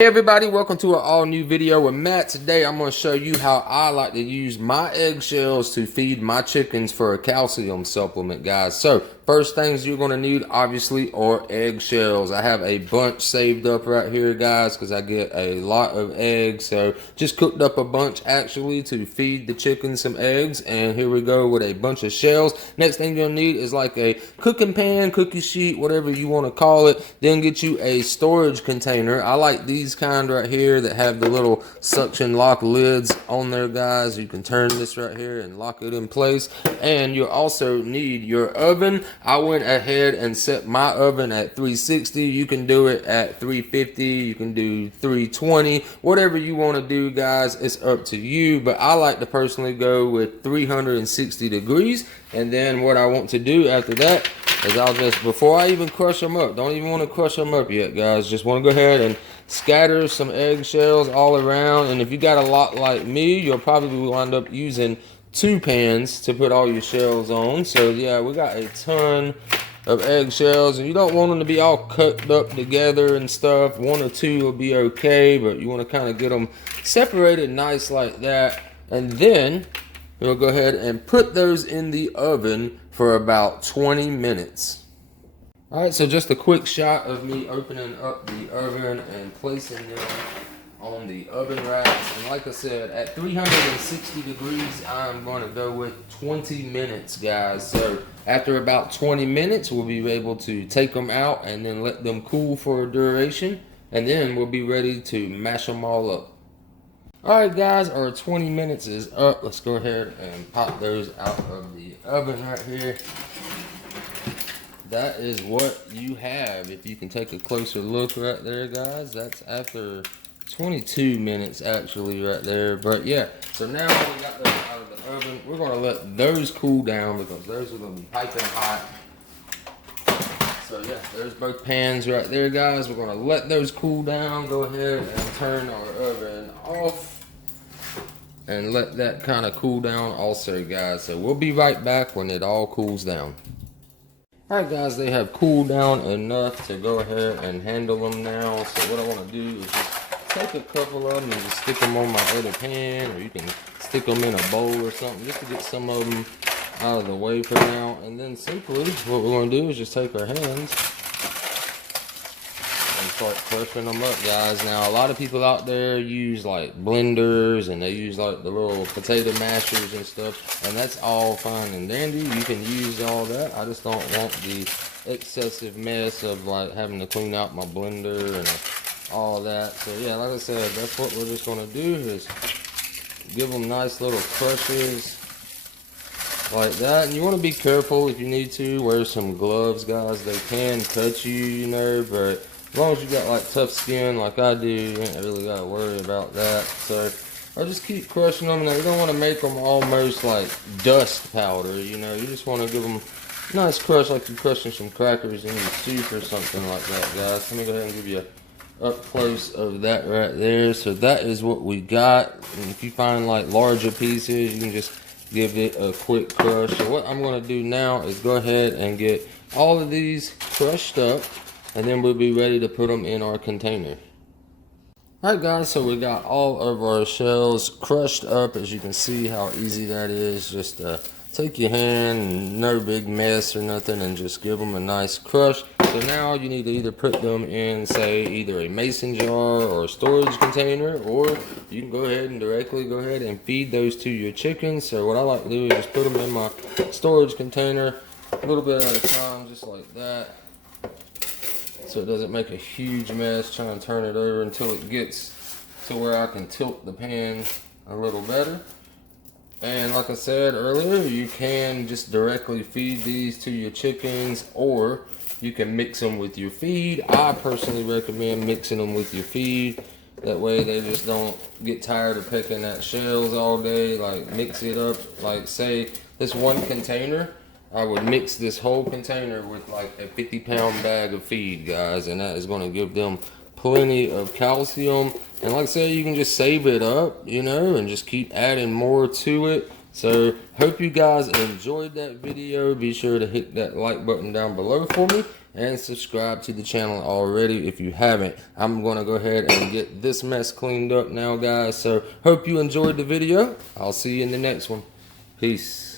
Hey everybody, welcome to an all new video with Matt. Today I'm going to show you how I like to use my eggshells to feed my chickens for a calcium supplement, guys. So first things you're going to need obviously are eggshells. I have a bunch saved up right here, guys, because I get a lot of eggs. So just cooked up a bunch actually to feed the chickens some eggs, and here we go with a bunch of shells. Next thing you'll need is like a cooking pan, cookie sheet, whatever you want to call it. Then get you a storage container. I like these kind right here that have the little suction lock lids on there, guys. You can turn this right here and lock it in place. And you also need your oven. I went ahead and set my oven at 360. You can do it at 350. You can do 320. Whatever you want to do, guys, it's up to you. But I like to personally go with 360 degrees. And then what I want to do after that is I'll just, before I even crush them up, don't even want to crush them up yet, guys. Just want to go ahead and scatter some eggshells all around. And if you got a lot like me, you'll probably wind up using 2 pans to put all your shells on. So yeah, we got a ton of eggshells, and you don't want them to be all cut up together and stuff. 1 or 2 will be okay, but you want to kind of get them separated nice like that. And then we'll go ahead and put those in the oven for about 20 minutes. Alright, so just a quick shot of me opening up the oven and placing them on the oven racks. And like I said, at 360 degrees, I'm going to go with 20 minutes, guys. So after about 20 minutes, we'll be able to take them out and then let them cool for a duration. And then we'll be ready to mash them all up. Alright guys, our 20 minutes is up. Let's go ahead and pop those out of the oven right here. That is what you have. If you can take a closer look right there, guys, that's after 22 minutes actually right there. But yeah, so now we got those out of the oven. We're going to let those cool down because those are going to be piping hot. So yeah, there's both pans right there, guys. We're going to let those cool down. Go ahead and turn our oven off and let that kind of cool down also, guys. So we'll be right back when it all cools down. Alright guys, they have cooled down enough to go ahead and handle them now. So what I want to do is just take a couple of them and just stick them on my other pan, or you can stick them in a bowl or something just to get some of them out of the way for now. And then simply what we're going to do is just take our hands and start crushing them up, guys. Now a lot of people out there use like blenders, and they use like the little potato mashers and stuff, and that's all fine and dandy. You can use all that. I just don't want the excessive mess of like having to clean out my blender and all that. So yeah, like I said, that's what we're just going to do, is give them nice little crushes like that. And you want to be careful. If you need to, wear some gloves, guys. They can cut you, you know, but as long as you got like tough skin like I do, you ain't really got to worry about that. So I just keep crushing them. Now you don't want to make them almost like dust powder, you know. You just want to give them a nice crush like you're crushing some crackers in your soup or something like that, guys. Let me go ahead and give you a up close of that right there. So that is what we got. And if you find like larger pieces, you can just give it a quick crush. So what I'm going to do now is go ahead and get all of these crushed up, and then we'll be ready to put them in our container. Alright guys, so we got all of our shells crushed up. As you can see how easy that is. Just take your hand, no big mess or nothing, and just give them a nice crush. So now you need to either put them in, say, either a mason jar or a storage container, or you can go ahead and directly go ahead and feed those to your chickens. So what I like to do is just put them in my storage container a little bit at a time, just like that, so it doesn't make a huge mess. Try and turn it over until it gets to where I can tilt the pan a little better. And like I said earlier, you can just directly feed these to your chickens, or you can mix them with your feed. I personally recommend mixing them with your feed. That way they just don't get tired of pecking at shells all day. Like mix it up. Like say this one container, I would mix this whole container with like a 50-pound bag of feed, guys. And that is going to give them plenty of calcium. And like I said, you can just save it up, you know, and just keep adding more to it. So hope you guys enjoyed that video. Be sure to hit that like button down below for me, and subscribe to the channel already if you haven't. I'm going to go ahead and get this mess cleaned up now, guys. So hope you enjoyed the video. I'll see you in the next one. Peace.